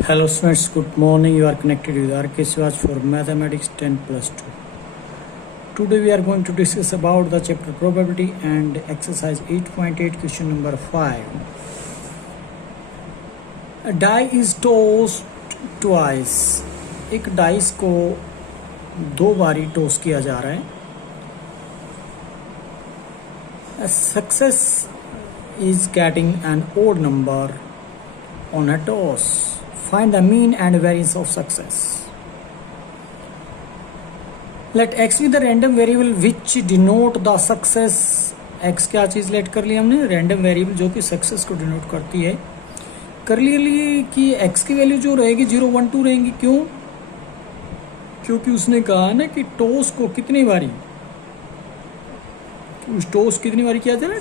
Hello students, good morning. You are connected with RK Swaj for Mathematics 10 plus 2. Today we are going to discuss about the chapter probability and exercise 8.8 question number 5. A die is tossed twice. एक dice को दो बारी toss किया जा रहा है. A success is getting an odd number on a toss. Find the mean and variance of success. Let x be the random variable which denote the success. x क्या चीज़ late कर ली हमने, रैंडम वेरिएबल जो कि success को denote करती है. कर लिए कि x की वैल्यू जो रहेगी 0, 1, 2 रहेंगी. क्यों? क्योंकि उसने कहा है ना कि टॉस को कितनी बारी, उस टॉस कितनी बारी किया जाए,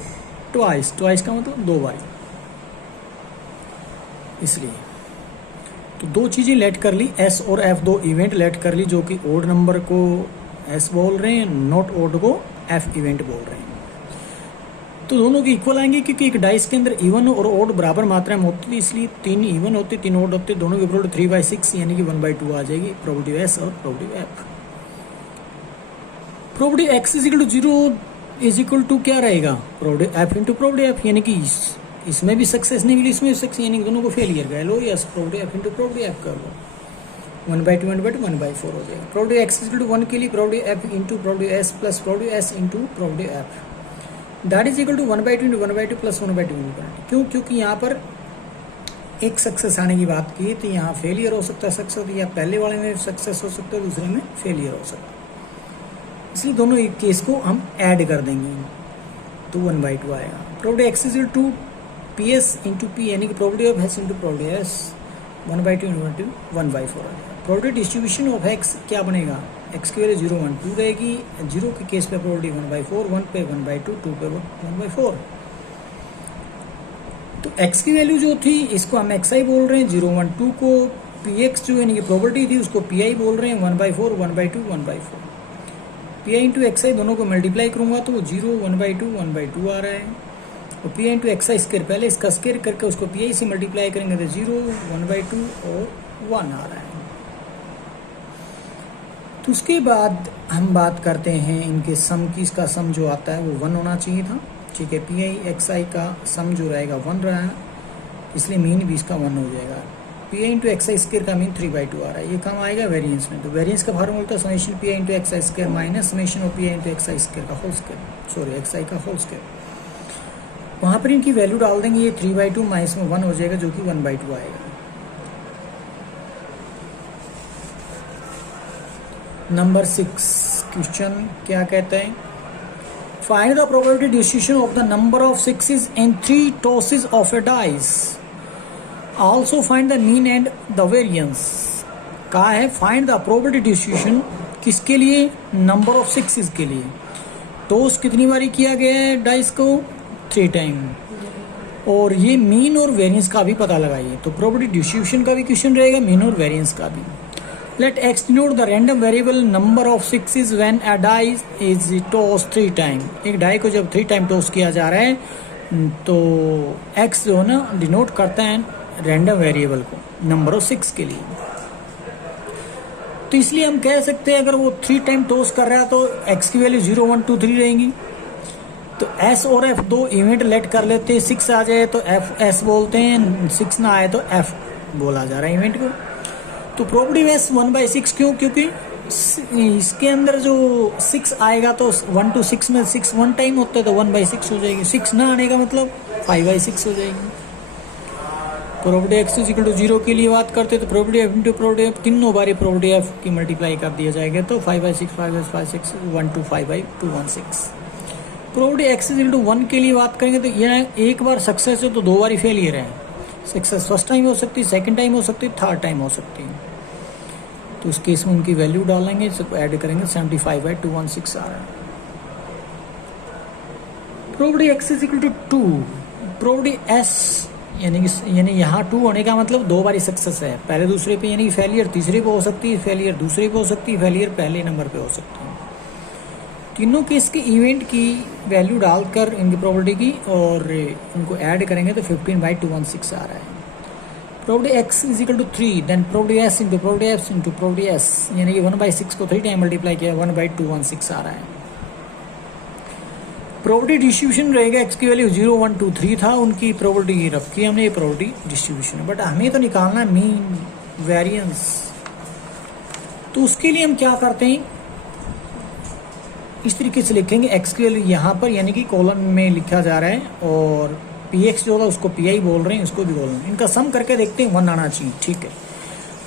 ट्वाइस. ट्वाइस का मतलब दो बारी. इसलिए तो दो चीज़ें लेट कर ली, एस और एफ, दो इवेंट लेट कर ली जो कि ओड नंबर को एस बोल रहे हैं, नॉट ओड को एफ इवेंट बोल रहे हैं. तो दोनों की इक्वल आएंगे क्योंकि एक डाइस के अंदर इवन और ओड बराबर मात्रा में होती है, इसलिए 3 इवन होते 3 ओड होते, दोनों की प्रोबेबिलिटी 3/6 यानी कि 1/2 आ जाएगी. प्रोबेबिलिटी एस और probability F. Probability x is equal to 0 is equal to क्या रहेगा, probability F into probability F, यानी कि इसमें भी सक्सेस नहीं मिली, इसमें भी सक्सेस, यानी दोनों को फेलियर कह लो. Yes, probability F into probability F कर लो. 1/2 1/2 1/4 हो जाएगा. Probability x is equal to 1 के लिए probability F into probability S plus probability S into probability F, that is equal to 1/2 into 1/2 plus 1/2 infinity. क्यों? क्योंकि यहाँ पर एक सक्सेस आने की बात की तो यहाँ फेलियर हो सकता है सक्सेस, या पहले वाले में सक्सेस हो सकता है, दूसरे में फेलियर हो सकता है. इसलिए दोनों एक केस को हम ऐड कर देंगे तो 1/2 आएगा. Probability x is equal to P S into P, यानी कि probability of S into probability S, 1/2 into 1/4 आ जाएगा. प्रोबेबिलिटी डिस्ट्रीब्यूशन ऑफ एक्स क्या बनेगा, एक्स की वैल्यू 0, 1, 2 रहेगी. 0 के केस पे प्रोबेबिलिटी 1/4, 1 पे 1/2, 2 पे 1/4. तो एक्स की वैल्यू जो थी इसको हम एक्स आई बोल रहे हैं, 0, 1, 2 को पी एक्स जो यानी कि प्रोबेबिलिटी थी उसको पी आई बोल रहे हैं, 1/4, 1/2, 1/4. पी आई इंटू एक्स आई दोनों को मल्टीप्लाई करूंगा तो 0, 1/2, 1/2 आ रहा है. और P I into X I square, पहले इसका स्केयर करके उसको पी आई से मल्टीप्लाई करेंगे तो 0, 1/2 और 1 आ रहा है. तो उसके बाद हम बात करते हैं इनके सम की. इसका सम जो आता है वो 1 होना चाहिए था. ठीक है, पी आई एक्स आई का सम जो रहेगा 1 रहा है, इसलिए मीन भी इसका 1 हो जाएगा. P I into X I square का मीन 3/2 आ रहा है. ये काम आएगा वेरिएंस में. तो वेरिएंस का फार्मूला होता है summation P I into X I square minus summation of P I into X I square का whole square, sorry x I का होल स्केयर. वहाँ पर इनकी वैल्यू डाल देंगे, ये 3/2 माइनस में 1 हो जाएगा जो कि 1/2 आएगा. नंबर 6 क्वेश्चन क्या कहता है, find the probability distribution of the number of sixes in 3 tosses of A dice. Also find the mean and the variance. कहा है फाइंड द प्रोबेबिलिटी डिस्ट्रीब्यूशन किसके लिए, नंबर ऑफ सिक्सेस के लिए. टॉस कितनी बारी किया गया है डाइस को, 3 टाइम. और ये मीन और वेरिएंस का भी पता लगाइए. तो प्रोबेबिलिटी डिस्ट्रीब्यूशन का भी क्वेश्चन रहेगा, मीन और वेरिएंस का भी. Let X denote the random variable number of sixes when a die is toss 3 time. एक डाई को जब 3 टाइम टॉस किया जा रहा है तो एक्स जो है ना डिनोट करता है रैंडम वेरिएबल को नंबर ऑफ 6 के लिए. तो इसलिए हम कह सकते हैं अगर वो 3 टाइम टॉस कर रहा है तो एक्स की वैल्यू 0, 1, 2, 3 रहेंगी. तो एस और एफ दो इवेंट लेट कर लेते हैं. 6 आ जाए तो एफ एस बोलते हैं, 6 ना आए तो एफ बोला जा रहा है इवेंट को. तो प्रोबेबिलिटी एस 1/6. क्यों? क्योंकि इसके अंदर जो 6 आएगा तो 1 to 6 में 6 1 टाइम होता है तो 1/6 हो जाएगी. 6 ना आने का मतलब 5/6 हो जाएगी. Probability x is equal to 0 के लिए बात करते तो probability F into probability F, तीनों बारी प्रोबेबिलिटी एफ की मल्टीप्लाई कर दिया जाएगा तो 5/6, 5/6, 1 to 5/2, 16. Probability x is equal to 1 के लिए बात करेंगे तो यह एक बार सक्सेस है तो 2 बारी फेलियर है. सक्सेस फर्स्ट टाइम हो सकती है, सेकंड टाइम हो सकती है, थर्ड टाइम हो सकती है. तो उस केस में उनकी वैल्यू डालेंगे, इसको ऐड करेंगे, 75/216 आ रहा है. Probability x is equal to 2. Probability S यानी यहाँ 2 होने का मतलब 2 बारी सक्सेस है, पहले दूसरे पे, यानी फेलियर तीसरे पे हो सकती है, फेलियर दूसरे पे हो सकती है, फेलियर पहले नंबर पे हो सकती है. तीनों केस के इवेंट की वैल्यू डालकर इनकी प्रोबेबिलिटी की और इनको ऐड करेंगे तो 15/216 आ रहा है. Probability x is equal to 3, then probability s into probability f into probability s, यानी कि 1/6 को 3 टाइम मल्टीप्लाई किया 1/216 आ रहा है। प्रोबेबिलिटी डिस्ट्रीब्यूशन रहेगा x की वैल्यू 0 1 2 3 था, उनकी प्रोबेबिलिटी रखी हमने, ये प्रोबेबिलिटी डिस्ट्रीब्यूशन है, बट हमें तो निकालना है मीन वेरिएंस। तो उसके लिए हम क्या करते हैं, इस तरीके से लिखेंगे x की वैल्यू यहाँ पर यानी कि कॉलम में लिखा जा रहा है, और px जो होगा उसको pi बोल रहे हैं, उसको भी बोल रहे हैं, इनका सम करके देखते हैं 1 आना चाहिए। ठीक है,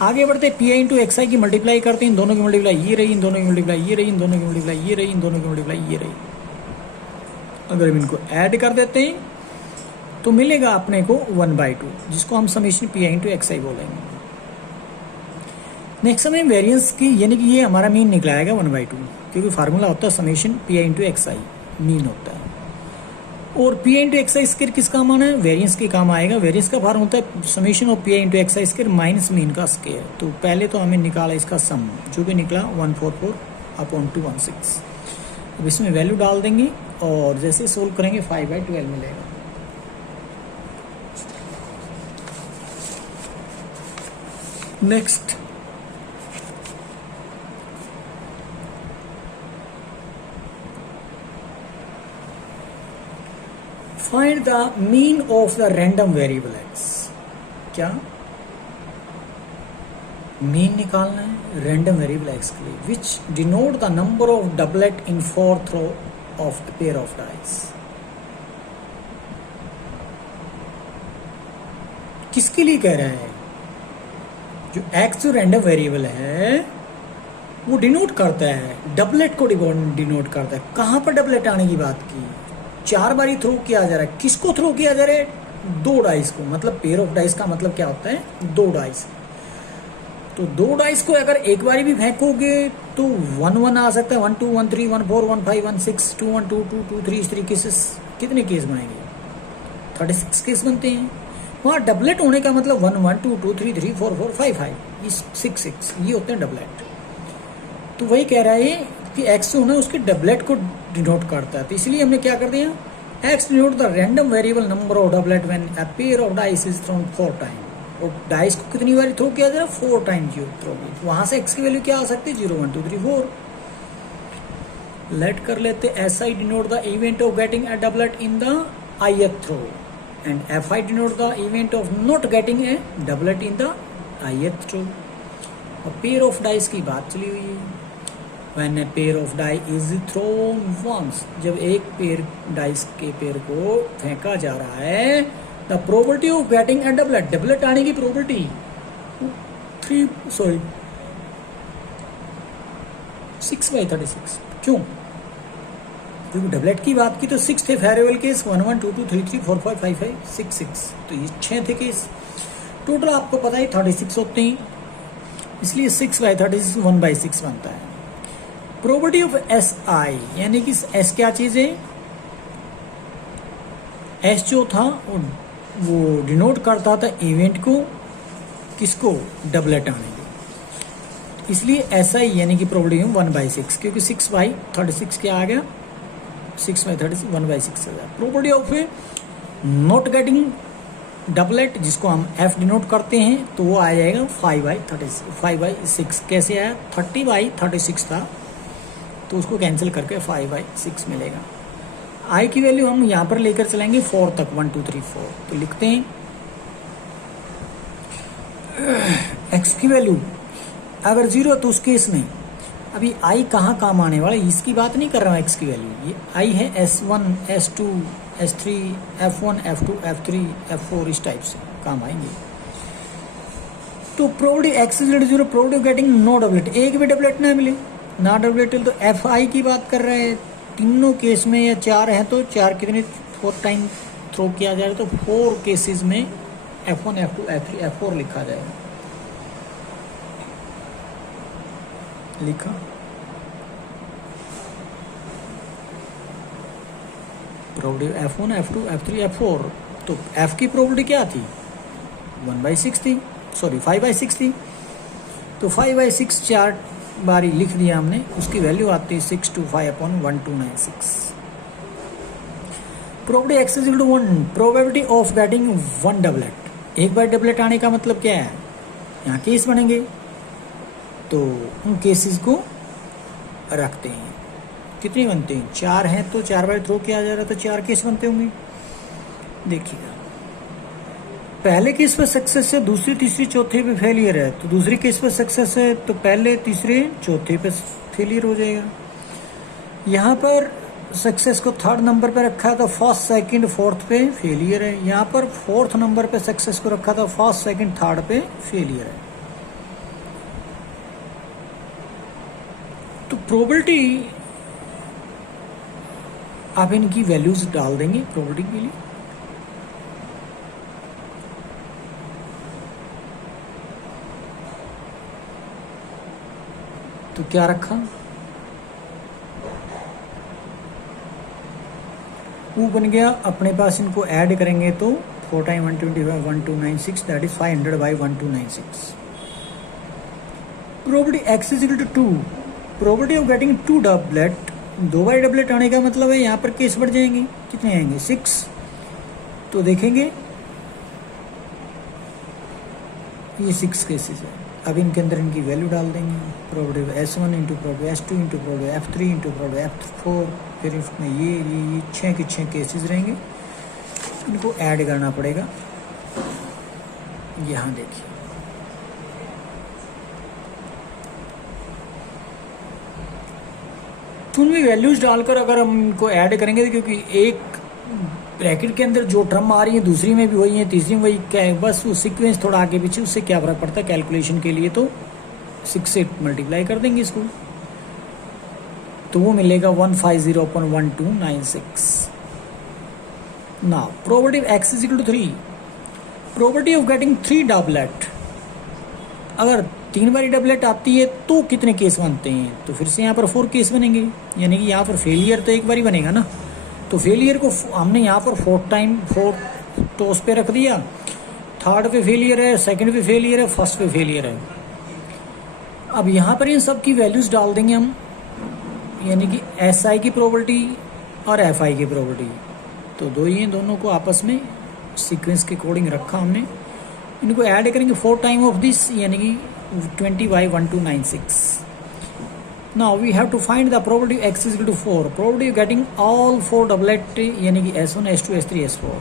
आगे बढ़ते हैं, pi इंटू एक्स आई की मल्टीप्लाई करते हैं, इन दोनों की मल्टीप्लाई ये रही, इन दोनों की मल्टीप्लाई ये रही, इन दोनों की मल्टीप्लाई ये रही, इन दोनों की मल्टीप्लाई ये रही। अगर हम इनको ऐड कर देते हैं तो मिलेगा अपने को 1/2, जिसको हम समेशन pi इंटू एक्स आई बोलेंगे। नेक्स्ट हमें वेरिएंस की, यानी कि ये हमारा मीन निकलाएगा 1/2, क्योंकि फार्मूला होता है समेशन pi इंटू एक्स आई, मीन होता है। और pi इंटू एक्स आई स्क्वायर किस काम आना है, वेरिएंस के काम आएगा। वेरिएंस का फार्मूला होता है summation of pi into X I square minus mean का स्क्वायर। तो पहले तो हमें निकाला इसका सम, जो कि निकला 144/216। अब इसमें वैल्यू डाल देंगे और जैसे सोल्व करेंगे 5/12 मिलेगा। Next, find the mean of the random variable X. क्या मीन निकालना है रैंडम वेरिएबल एक्स के लिए, which denote the number of doublet in 4th row of the pair of dice. किसके लिए कह रहा है, जो एक्स जो रैंडम वेरिएबल है वो डिनोट करता है, डबलेट को डिनोट करता है। कहां पर डबलेट आने की बात की, 4 बारी थ्रो किया जा रहा है। किसको थ्रो किया जा रहा है, 2 डाइस को, मतलब पेयर ऑफ डाइस का मतलब क्या होता है, 2 डाइस। तो 2 डाइस को अगर एक बारी भी फेंकोगे तो 1 1 आ सकता है, 1 2 1 3 1 4 1 5 1 6 2 1 2 2 2 3, इस तरीके से कितने केस बनेंगे, 36 केस बनते हैं। वहां डबलेट होने का मतलब 1 1 2 2 3 3 4 4 5 5 6 6, ये होते हैं डबलेट। तो वही कह रहा है कि एक्स जो है उसके डबलेट को डिनोट करता है, तो इसलिए हमने क्या कर दिया, x denote the random variable number of doublet when a pair of dice is throne 4 time. और डाइस को कितनी बार थ्रो किया जा रहा है, 4 टाइम थ्रो की। वहां से एक्स की वैल्यू क्या आ सकती है, 0 1 2 3 4। लेट कर लेते, S I denote the event of getting a doublet in the ith throw, and F I denote the event of not getting a doublet in the ith throw. और pair of dice की बात चली हुई है, When a pair of die is thrown once, जब एक pair dice के pair को फेंका जा रहा है, the probability of getting a doublet, doublet आने की प्रोबेबिलिटी 6/36। क्यों, क्योंकि डबलेट की बात की तो 6 थे वेरिएबल केस, 1 1 2 2 3 3 4 5 5 5 6 6, तो ये 6 थे केस। टोटल आपको पता है 36 होते हैं, इसलिए 6/36 1/6 बनता है। प्रोबेबिलिटी ऑफ एस आई, यानी कि एस क्या चीज है, एस जो था वो डिनोट करता था इवेंट को, किसको, डबलेट आने की, इसलिए एस आई यानी कि प्रोबेबिलिटी 1/6, क्योंकि 6/36 क्या आ गया, 6/36 1/6 आ गया। Probability of not getting doublet, जिसको हम एफ डिनोट करते हैं, तो वो आ जाएगा 5/6। कैसे आया, 30/36 था, तो उसको कैंसिल करके 5/6 मिलेगा। आई की वैल्यू हम यहां पर लेकर चलेंगे 4 तक, 1 2 3 4। तो लिखते हैं एक्स की वैल्यू अगर 0 तो उस केस में अभी आई कहाँ काम आने वाला है, इसकी बात नहीं कर रहा हूं। एक्स की वैल्यू ये आई है S1 S2 S3 F1 F2 F3 F4, इस टाइप से काम आएंगे। तो probability x is 0, probability getting no doublet, एक भी डबलेट ना मिले, ना डबलेट, तो एफ आई की बात कर रहे हैं। तीनों केस में या 4 है तो 4 कितने 4 टाइम थ्रो किया जाए, तो 4 केसेस में F1 F2 F3 F4 लिखा जाएगा। लिखा, probability F1 F2 F3 F4, तो F की प्रोबेबिलिटी क्या थी, 1/6 थी, सॉरी 5/6 थी। तो 5/6 4 बारी लिख दिया हमने, उसकी वैल्यू आती है 625/1296। Probability x is equal to 1, probability of getting 1 doublet, एक बार डबलेट आने का मतलब क्या है, यहाँ केस बनेंगे, तो उन केसेस को रखते हैं। कितने बनते हैं, 4 हैं, तो 4 बार थ्रो किया जा रहा है तो 4 केस बनते होंगे। देखिएगा, पहले केस पर सक्सेस है, दूसरी तीसरी चौथे पे फेलियर है, तो दूसरी केस पर सक्सेस है तो पहले तीसरे चौथे पे फेलियर हो जाएगा। यहाँ पर सक्सेस को 3rd नंबर पे रखा था, 1st 2nd 4th पे फेलियर है। यहाँ पर 4th नंबर पे सक्सेस को रखा था, 1st 2nd 3rd पे फेलियर है। तो प्रोबेबिलिटी आप इनकी वैल्यूज डाल देंगे प्रोबेबिलिटी के लिए। तो क्या रखा, वो बन गया, अपने पास इनको ऐड करेंगे तो 4 time 125 1296, that is 500 by 1296। Probability x is equal to 2, probability of getting 2 doublet, 2 बार डबलेट आने का मतलब है यहाँ पर केस बढ़ जाएंगे, कितने आएंगे 6। तो देखेंगे ये 6 केसेस है। अब इनके अंदर इनकी वैल्यू डाल देंगे, probability S1 into probability S2 into probability F3 into probability F4, फिर इसमें ये 6 के 6 केसेस रहेंगे, इनको ऐड करना पड़ेगा। यहाँ देखिए, तो उनमें वैल्यूज डालकर अगर हम इनको ऐड करेंगे, तो क्योंकि एक ब्रैकेट के अंदर जो टर्म आ रही है दूसरी में भी वही है, तीसरी में वही, क्या है बस वो सीक्वेंस थोड़ा आगे पीछे, उससे क्या फर्क पड़ता है कैलकुलेशन के लिए। तो 6 से मल्टीप्लाई कर देंगे इसको, तो वो मिलेगा 150/1296। Now probability of x is equal to 3, probability of getting 3 doublet, अगर 3 बारी डबलेट आती है तो कितने केस बनते हैं, तो फिर से यहाँ पर 4 केस बनेंगे, यानी कि यहाँ पर फेलियर तो एक बार ही बनेगा ना। तो फेलियर को हमने यहाँ पर 4 टॉस पे रख दिया, 3rd पे फेलियर है, 2nd पे फेलियर है, 1st पे फेलियर है। अब यहाँ पर इन सब की वैल्यूज डाल देंगे हम, यानी कि SI की प्रोबेबिलिटी और FI की प्रोबेबिलिटी, तो दो ही हैं, दोनों को आपस में सीक्वेंस के अकॉर्डिंग रखा हमने। इनको ऐड करेंगे 4 टाइम ऑफ दिस, यानी कि 20/1296। Now we have to find the probability x is equal to 4, probability of getting all 4 doublet, यानी कि S1 S2 S3 S4,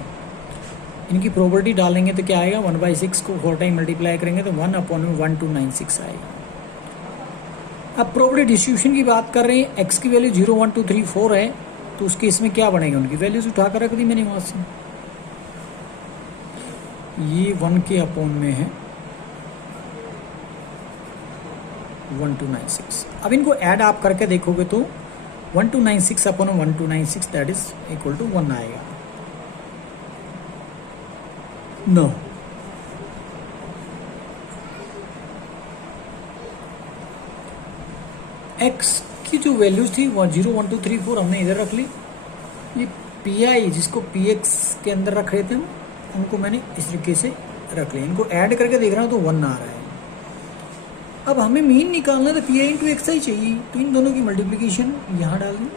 इनकी प्रोबेबिलिटी डालेंगे तो क्या आएगा, 1/6 को 4 टाइम मल्टीप्लाई करेंगे तो 1/1296 आएगा। अब प्रोबेबिलिटी डिस्ट्रीब्यूशन की बात कर रहे हैं, x की वैल्यू 0 1 2 3 4 है, तो उसके इसमें क्या बनेगा, उनकी वैल्यूज उठाकर रख दी मैंने वहाँ से। ये 1 के अपॉन में है 1296। अब इनको ऐड आप करके देखोगे तो 1296 upon 1296 that is equal to 1 आएगा। नो, x की जो वैल्यूज थी 0 1 2 3 4 हमने इधर रख ली। ये PI जिसको PX के अंदर रख रहे थे हम, उनको मैंने इस तरीके से रख लिया। इनको ऐड करके देख रहा हूँ तो 1 आ रहा है। अब हमें मीन निकालना तो PI इंटू XI चाहिए, तो इन दोनों की मल्टीप्लिकेशन यहाँ डाल दूँ,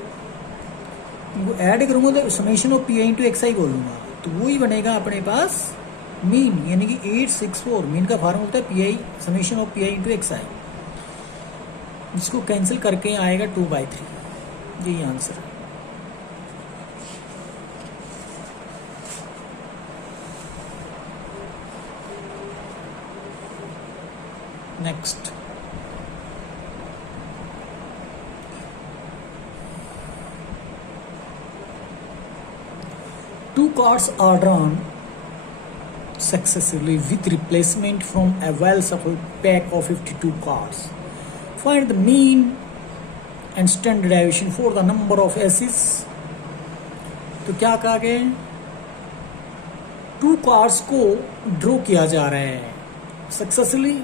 इनको ऐड करूँगा तो summation of PI into XI बोलूँगा, तो वही बनेगा अपने पास मीन, यानी कि 864। मीन का फार्मूला होता है PI summation of PI into XI, जिसको कैंसिल करके आएगा 2/3। यही आंसर है। Next, two cards are drawn successively with replacement from a well-shuffled pack of 52 cards. Find the mean and standard deviation for the number of aces. तो क्या कहा गया, 2 cards को ड्रॉ किया जा रहा है सक्सेसफुली,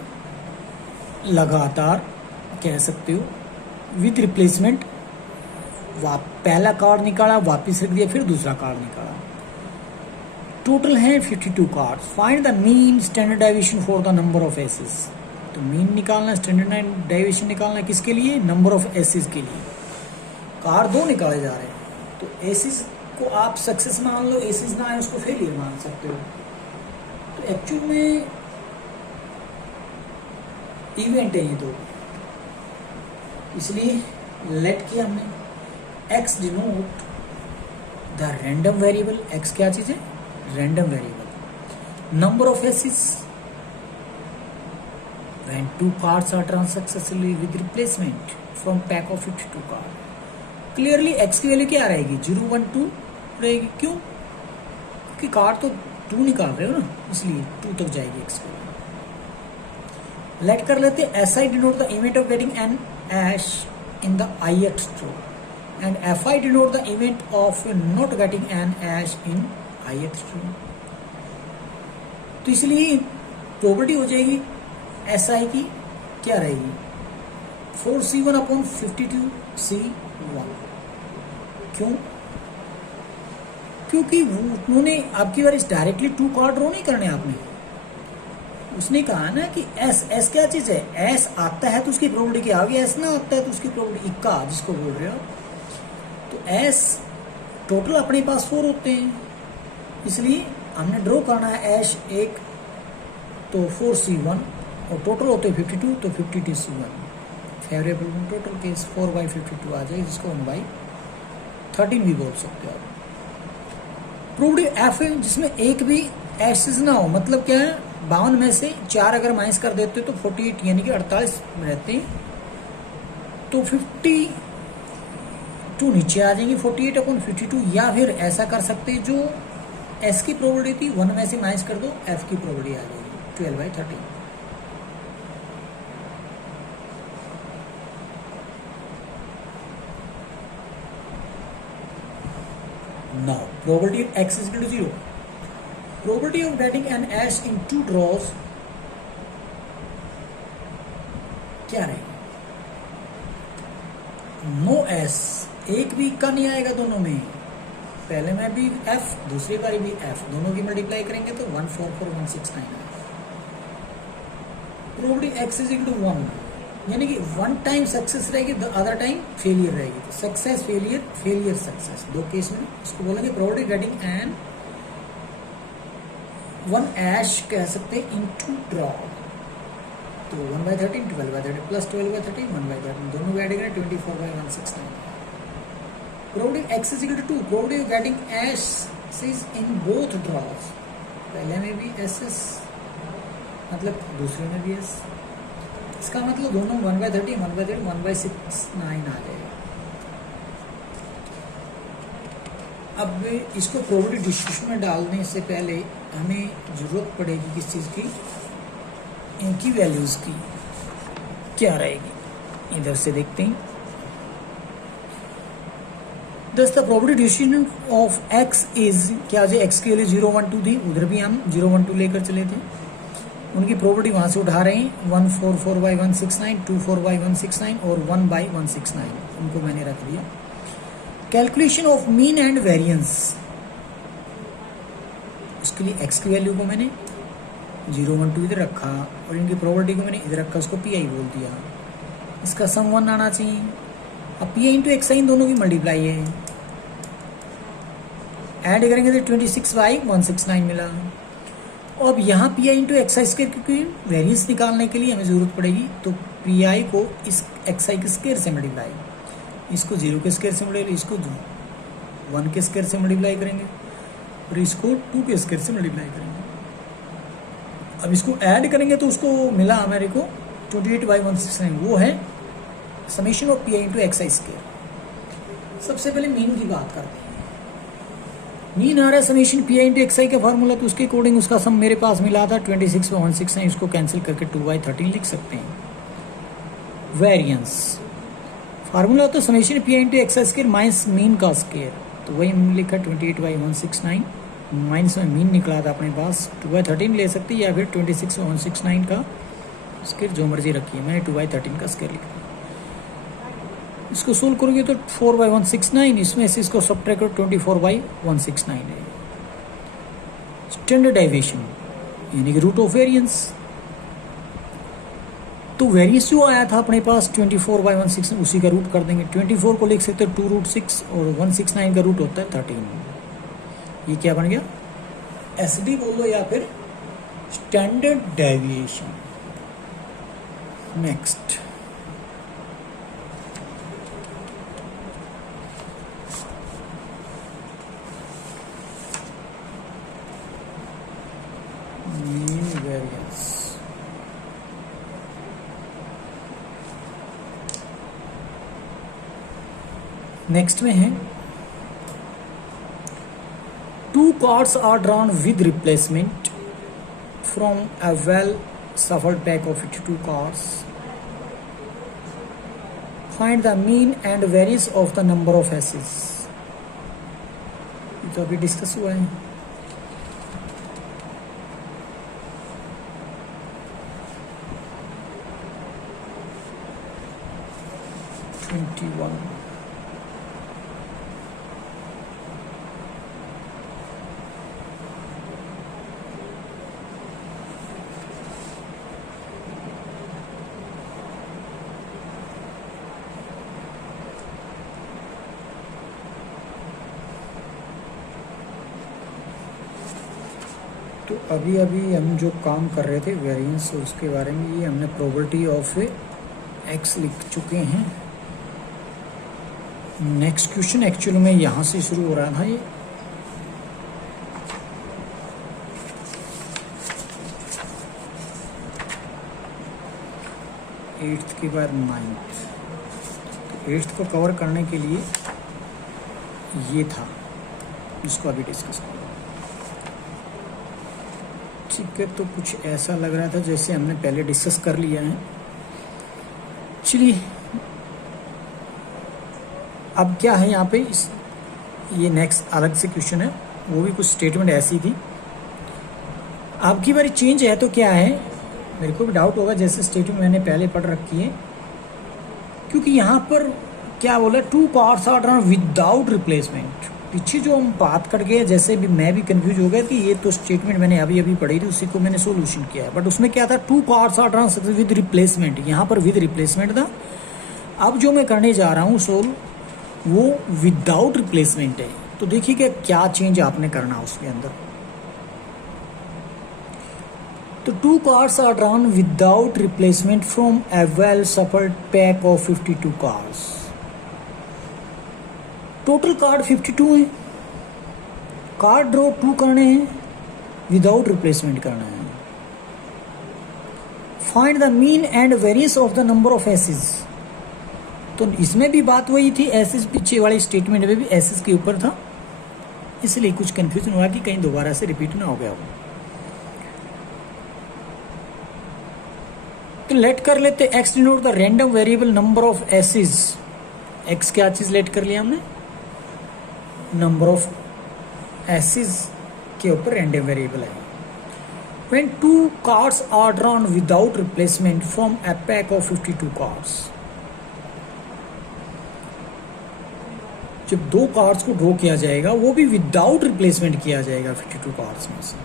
लगातार कह सकते हो, विथ रिप्लेसमेंट। पहला कार्ड निकाला, वापिस रख दिया, फिर दूसरा कार्ड निकाला। टोटल है 52 card. Find the mean standard deviation for the number of aces. तो मीन निकालना, स्टैंडर्ड डेविएशन निकालना किसके लिए, नंबर ऑफ एसेस के लिए। कार्ड 2 निकाले जा रहे हैं, तो एसेस को आप सक्सेस मान लो, एसेस ना आए उसको फेलियर मान सकते हो। तो एक्चुअल में इवेंट है ये दो, इसलिए लेट किया हमने। X denote the random variable, X क्या चीज है, random variable. Number of aces when two cards are drawn successfully with replacement from pack of it two card, clearly x की वैल्यू क्या रहेगी, 0 1 2 रहेगी। क्यों, क्योंकि कार्ड तो 2 निकाल रहे हो ना, इसलिए 2 तक जाएगी एक्स की वैल्यू। लेट कर लेते हैं S I denote the event of getting an ace in the i x draw and F I denote the event of not getting an ace in i x draw. तो इसलिए property हो जाएगी S I की क्या रहेगी, 4C1/52C1। क्यों, क्योंकि उन्होंने आपकी बार इस डायरेक्टली 2 कार्ड ड्रॉ नहीं करने आपने, उसने कहा ना कि एस, एस क्या चीज है, एस आता है तो उसकी प्रोबेबिलिटी क्या होगी, एस ना आता है तो उसकी प्रोबेबिलिटी इक्का जिसको बोल रहे हो। तो एस टोटल अपने पास 4 होते हैं, इसलिए हमने ड्रॉ करना है एश एक, तो 4C1 और टोटल होते हैं 52, तो 52C1 फेवरेबल टोटल केस 4/52 आ जाए, जिसको 1/13 भी बोल सकते हो आप। प्रूव्ड एफ है जिसमें एक भी एसिस ना हो, मतलब क्या है, 52 में से 4 अगर माइनस कर देते तो 48 यानी कि 48 रहते हैं, तो 52 नीचे आ जाएंगे 48/52। या फिर ऐसा कर सकते हैं, जो एस की प्रोबेबिलिटी थी 1 में से माइनस कर दो, एफ की प्रोबेबिलिटी आ जाएगी 12/13। Now, probability of x is equal to 0. Probability of getting an ash in 2 draws क्या रहेगा, नो एस, एक भी का नहीं आएगा दोनों में, पहले में भी एफ, दूसरी बार भी एफ, दोनों की मल्टीप्लाई करेंगे तो 144,169 probability x is equal to 1, यानी कि 1 टाइम सक्सेस रहेगी, द अदर टाइम फेलियर रहेगी। तो सक्सेस फेलियर, फेलियर सक्सेस, दो केस में इसको बोलेंगे प्रोबेबिलिटी गेटिंग एन 1 ऐश कह सकते हैं इन 2 ड्रॉ, तो 1/13 12/13 प्लस 12/13 1/13 दोनों को ऐड करें 24/169। Probability x is equal to 2, probability of getting ace is in both draws, पहले में भी एस एस मतलब दूसरे में भी एस, इसका मतलब दोनों 1/13 1/13 1/69 आ जाएगा। अब इसको प्रोबेबिलिटी डिस्ट्रीब्यूशन में डालने से पहले हमें जरूरत पड़ेगी किस चीज की, इनकी वैल्यूज की क्या रहेगी, इधर से देखते हैं। दस the probability distribution of x is क्या, जो एक्स के लिए 0 1 2 थी, उधर भी हम 0 1 2 लेकर चले थे, उनकी प्रोबेबिलिटी वहां से उठा रहे हैं 144/169 24/169 और 1/169, उनको मैंने रख दिया। Calculation of mean and variance, उसके लिए एक्स की वैल्यू को मैंने 0 1 2 इधर रखा और इनकी प्रोबेबिलिटी को मैंने इधर रखा, उसको पी आई बोल दिया। इसका सम 1 आना चाहिए। अब पी आई इंटू एक्स आई दोनों की मल्टीप्लाई है, ऐड करेंगे तो 26/169 मिला। अब यहाँ P I into X I square, क्योंकि वेरिएंस निकालने के लिए हमें जरूरत पड़ेगी, तो पी आई को इस एक्स आई के स्क्वायर से मल्टीप्लाई, इसको 0 के स्क्वायर से मल्टीप्लाई, इसको 1 के स्क्वायर से मल्टीप्लाई करेंगे और इसको 2 के स्क्वायर से मल्टीप्लाई करेंगे। अब इसको ऐड करेंगे तो उसको मिला हमारे को 28/169, वो है summation of P I into X I square. सबसे पहले मीन की बात करते हैं। मीन आ रहा है summation P I into X I का फार्मूला, तो उसके अकॉर्डिंग उसका सम मेरे पास मिला था 26/169, इसको कैंसिल करके 2/13 लिख सकते हैं। वेरिएंस फार्मूला तो summation P I into X I square minus mean का स्क्वायर, तो वही हमने लिखा 28/169 माइनस में मीन निकला था अपने पास, 2/13 ले सकते हैं या फिर 26/169 का स्क्वायर, जो मर्जी रखिए, मैंने 2/13 का स्क्वायर लिखा। इसको सोल्व करोगे तो 4/169, इसमें से इसको सब्ट्रैक्ट करो 24/169 है। स्टैंडर्ड डेविएशन यानी कि रूट ऑफ वेरिएंस, तो वेरिएंस जो आया था अपने पास 24/169, उसी का रूट कर देंगे। 24 को लिख सकते हो 2√6 और 169 का रूट होता है 13। ये क्या बन गया, एस डी बोल लो या फिर standard deviation. Next, mean variance. Next में है two cards are drawn with replacement from a well shuffled pack of 52 cards. Find the mean and variance of the number of aces. ये तो अभी discuss हुआ है। तो अभी अभी हम जो काम कर रहे थे वेरिएंस, उसके बारे में ये हमने प्रोबेबिलिटी ऑफ एक्स लिख चुके हैं। नेक्स्ट क्वेश्चन एक्चुअली में यहाँ से शुरू हो रहा था। ये एट्थ के बाद नाइन्थ, तो एट्थ को कवर करने के लिए ये था जिसको अभी डिस्कस किया। ठीक है, तो कुछ ऐसा लग रहा था जैसे हमने पहले डिस्कस कर लिया है। चलिए, अब क्या है यहाँ पे ये नेक्स्ट अलग से क्वेश्चन है, वो भी कुछ स्टेटमेंट ऐसी थी। आपकी बारी चेंज है तो क्या है, मेरे को भी डाउट होगा जैसे स्टेटमेंट मैंने पहले पढ़ रखी है, क्योंकि यहाँ पर क्या बोला, two cards are drawn without replacement. पीछे जो हम बात कर गए, जैसे भी मैं भी कंफ्यूज हो गया कि ये तो स्टेटमेंट मैंने अभी अभी पढ़ी थी, उसी को मैंने सोल्यूशन किया है, बट उसमें क्या था, two cards are drawn with replacement. यहाँ पर विद रिप्लेसमेंट था। अब जो मैं करने जा रहा हूँ सोल्व, वो विदाउट रिप्लेसमेंट है। तो देखिए कि क्या चेंज आपने करना उसके अंदर। तो two cards are drawn without replacement from a well shuffled pack of 52 cards. Total card 52 है, कार्ड ड्रॉ 2 करने हैं, विदाउट रिप्लेसमेंट करना है। Find the mean and variance of the number of aces. तो इसमें भी बात वही थी, एसेस पीछे वाले स्टेटमेंट में भी एसेस के ऊपर था, इसलिए कुछ कंफ्यूजन हुआ कि कहीं दोबारा से रिपीट ना हो गया हो। तो लेट कर लेते x denote the random variable number of aces. X क्या चीज लेट कर लिया हमने, नंबर ऑफ एसेस के ऊपर रैंडम वेरिएबल है। When two cards are drawn without replacement from a pack of 52 cards, जब 2 कार्ड्स को ड्रॉ किया जाएगा वो भी विदाउट रिप्लेसमेंट किया जाएगा 52 कार्ड्स में से।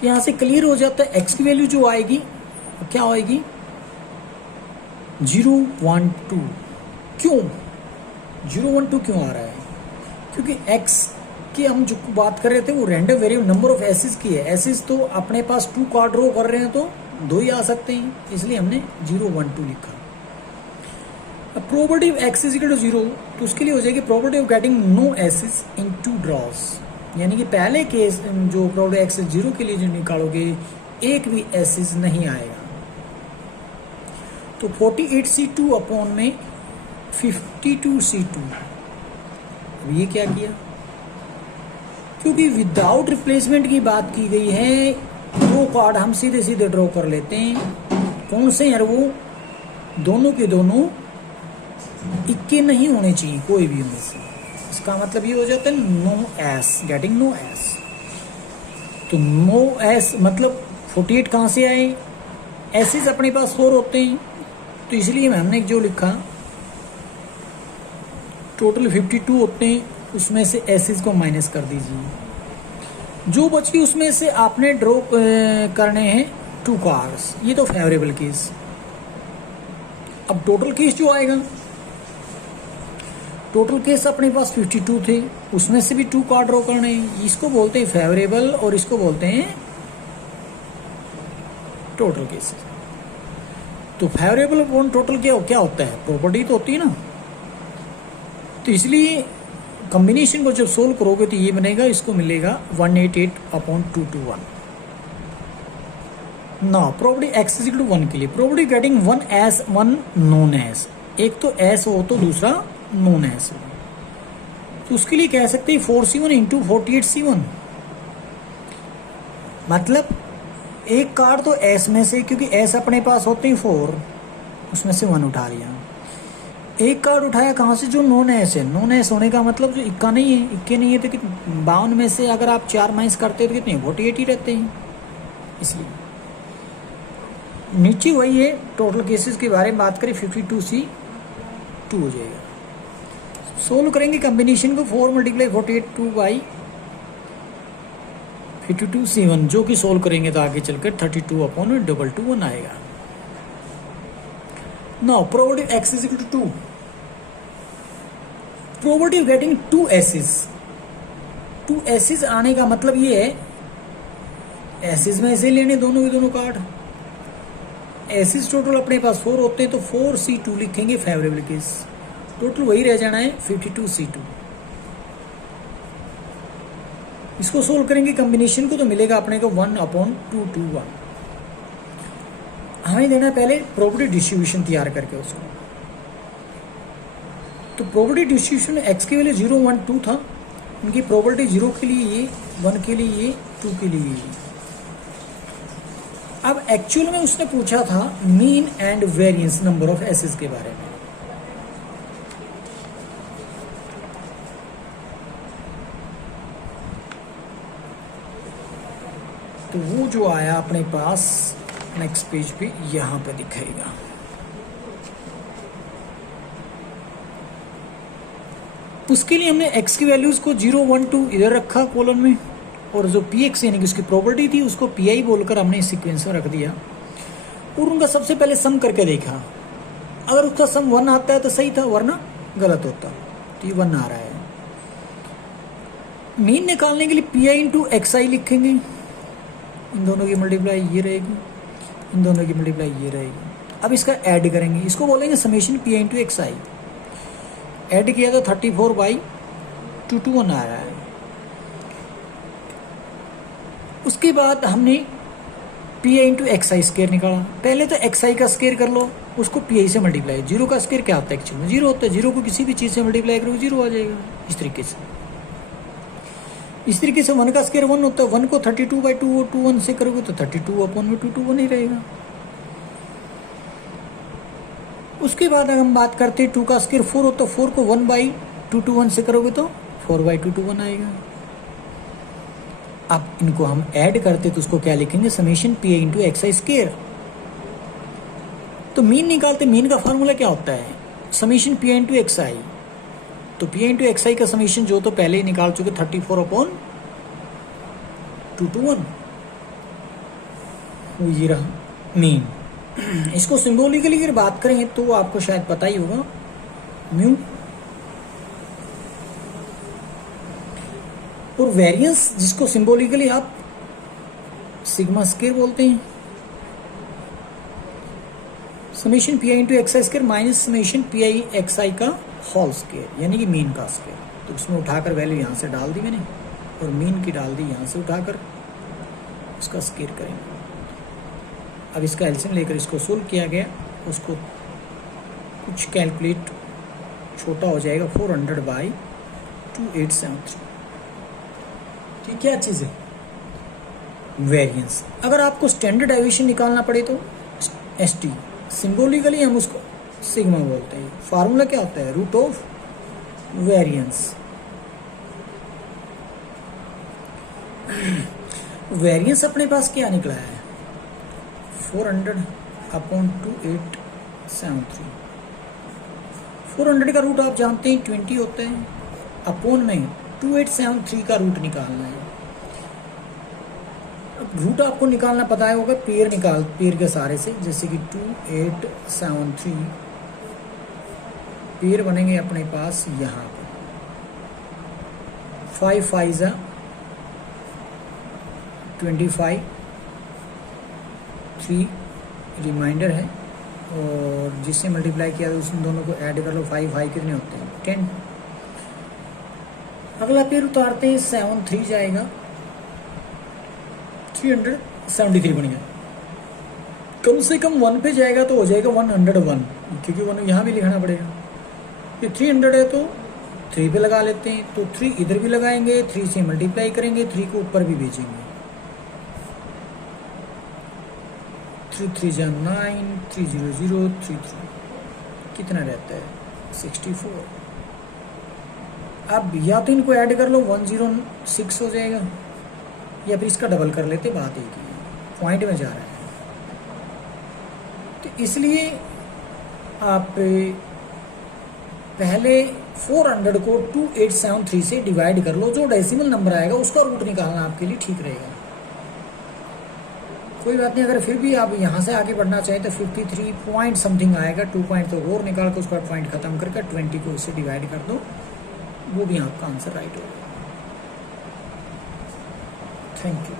तो यहां से क्लियर हो जाता है एक्स की वैल्यू जो आएगी क्या आएगी, 0 1 2। क्यों 0 1 2 क्यों आ रहा है, क्योंकि एक्स की हम जो बात कर रहे थे वो random variable number of aces की है। एसेस तो अपने पास 2 कार्ड ड्रॉ कर रहे हैं तो 2 ही आ सकते हैं, इसलिए हमने 0 1 2 लिखा। अब probability of x is equal to 0, तो उसके लिए हो जाएगी probability of getting no aces in 2 draws. यानी कि पहले केस जो प्रोबेबिलिटी एक्स 0 के लिए जो निकालोगे एक भी एसेस नहीं आएगा। तो 48C2 अपॉन में 52C2। अब ये क्या किया, क्योंकि विदाउट रिप्लेसमेंट की बात की गई है, 2 कार्ड हम सीधे सीधे ड्रॉ कर लेते हैं। कौन से यार, वो दोनों के दोनों इक्के नहीं होने चाहिए कोई भी उनमें से। इसका मतलब ये हो जाता है no ace, getting no ace. तो नो एस मतलब 48 कहां से आए, एसेस अपने पास 4 होते हैं, तो इसलिए हमने जो लिखा टोटल 52 होते हैं, उसमें से एसेस को माइनस कर दीजिए। जो बच गई उसमें से आपने ड्रॉ करने हैं 2 कार्ड्स। ये तो फेवरेबल केस। अब टोटल केस जो आएगा, टोटल केस अपने पास 52 थे, उसमें से भी 2 कार्ड ड्रॉ करने हैं। इसको बोलते हैं फेवरेबल और इसको बोलते हैं टोटल केसेस। तो फेवरेबल अपॉन टोटल क्या होता है, प्रॉपर्टी तो होती है ना। तो इसलिए कॉम्बिनेशन को जब सोल्व करोगे तो ये बनेगा, इसको मिलेगा 188/221। ना property x is equal to 1 के लिए property getting 1 ace 1 non ace, एक तो एस हो तो दूसरा नॉन एस हो, तो उसके लिए कह सकते हैं 4c1 इंटू 48c1। मतलब एक कार्ड तो एस में से, क्योंकि एस अपने पास होते ही 4, उसमें से 1 उठा लिया। एक कार्ड उठाया कहाँ से, जो नॉन एस है। नॉन एस होने का मतलब जो इक्का नहीं है, इक्के नहीं है तो 52 में से अगर आप 4 माइनस करते हो तो कितने 48 ही रहते हैं। इसलिए नीचे वही है, टोटल केसेस के बारे में बात करें 52c2 हो जाएगा। सोल्व करेंगे कॉम्बिनेशन को 4 × 48 52c1, जो कि सोल्व करेंगे तो आगे चलकर 32/221 आएगा। Now probability x is equal to 2, probability of getting 2 aces आने का मतलब ये है, एसेस में ऐसे लेने दोनों के दोनों कार्ड। एसेस टोटल अपने पास 4 होते हैं तो 4c2 लिखेंगे फेवरेबल केस, टोटल वही रह जाना है 52c2। इसको सोल्व करेंगे कॉम्बिनेशन को तो मिलेगा अपने को 1/221। हमें देना पहले प्रॉपर्टी डिस्ट्रीब्यूशन तैयार करके उसको। तो प्रॉपर्टी डिस्ट्रीब्यूशन x की वैल्यू 0 1 2 था, इनकी प्रॉपर्टी 0 के लिए ये, 1 के लिए ये, 2 के लिए ये। अब एक्चुअल में उसने पूछा था mean and variance number of aces के बारे में। तो वो जो आया अपने पास नेक्स्ट पेज पे यहां पे दिखाएगा। उसके लिए हमने x की वैल्यूज को 0 1 2 इधर रखा कॉलम में, और जो px यानी कि उसकी प्रॉपर्टी थी उसको pi बोलकर हमने इस सीक्वेंस में रख दिया, और उनका सबसे पहले सम करके देखा। अगर उसका सम 1 आता है तो सही था, वरना गलत होता। तो ये 1 आ रहा है। मीन निकालने के लिए pi इंटू xi लिखेंगे, इन दोनों की मल्टीप्लाई ये रहेगी, इन दोनों की मल्टीप्लाई ये रहेगी। अब इसका ऐड करेंगे, इसको बोलेंगे summation pi into xi। Add किया तो 34/221 आ रहा है। उसके बाद हमने pi इंटू xi स्केयर निकाला। पहले तो xi का स्केयर कर लो, उसको pi से मल्टीप्लाई। 0 का स्केयर क्या होता है, एक्चुअली 0 होता है। 0 को किसी भी चीज़ से मल्टीप्लाई करोगे 0 आ जाएगा। इस तरीके से 1 का स्केयर 1 होता है। 1 को 32/221 से करोगे तो 32/221 ही रहेगा। उसके बाद अगर हम बात करते हैं 2 का स्केयर 4 होता है, 4 को 1/221 से करोगे तो 4/221 आएगा। अब इनको हम ऐड करते तो उसको क्या लिखेंगे, summation pi into xi square. तो मीन निकालते, मीन का फार्मूला क्या होता है, समेशन pi इंटू xi। तो pi इंटू xi का समेशन जो तो पहले ही निकाल चुके 34/221, वो ये रहा मीन। इसको सिंबॉलिकली अगर बात करें तो आपको शायद पता ही होगा, म्यू। और वेरिएंस जिसको सिंबॉलिकली आप सिग्मा स्केयर बोलते हैं, summation pi into xi square minus summation pi xi का होल स्केयर, यानी कि मीन का स्केयर। तो उसमें उठाकर वैल्यू यहाँ से डाल दी मैंने, और मीन की डाल दी यहाँ से उठाकर, उसका स्केयर करेंगे। अब इसका एलसीएम लेकर इसको सोल्व किया गया, उसको कुछ कैलकुलेट छोटा हो जाएगा 400/2873। ठीक, क्या चीज़ है, वेरिएंस। अगर आपको स्टैंडर्ड डेविएशन निकालना पड़े तो ST, सिंबॉलिकली हम उसको सिग्मा बोलते हैं। फार्मूला क्या होता है, रूट ऑफ वेरिएंस। वेरिएंस अपने पास क्या निकला है, 400/2873। 400 का रूट आप जानते हैं 20 होता है, अपॉन में 2873 का रूट निकालना है। अब रूट आपको निकालना पता है होगा, पेयर के सारे से, जैसे कि 2873 पेयर बनेंगे अपने पास यहाँ पे 5 5 25 3 रिमाइंडर है, और जिससे मल्टीप्लाई किया तो उन दोनों को ऐड कर लो, 5 5 कितने होते हैं 10। अगला पेयर उतारते हैं, 7 3 जाएगा, 373 बन गया। कम से कम 1 पे जाएगा तो हो जाएगा 101, क्योंकि 1 यहाँ भी लिखना पड़ेगा। ये 300 है तो 3 पे लगा लेते हैं, तो 3 इधर भी लगाएंगे, 3 से मल्टीप्लाई करेंगे, 3 को ऊपर भी भेजेंगे। 3 3 जा 9, 3 0 0 3 3 कितना रहता है 64। अब या तो इनको ऐड कर लो, 106 हो जाएगा, या फिर इसका डबल कर लेते, बात एक ही पॉइंट में जा रहा है। तो इसलिए आप पहले 400 को 2873 से डिवाइड कर लो, जो डेसिमल नंबर आएगा उसका रूट निकालना आपके लिए ठीक रहेगा। कोई बात नहीं, अगर फिर भी आप यहाँ से आगे बढ़ना चाहें तो 53 पॉइंट समथिंग आएगा, 2 पॉइंट तो और निकाल कर उसका पॉइंट खत्म करके 20 को उससे डिवाइड कर दो, वो भी आपका आंसर राइट होगा। Thank you.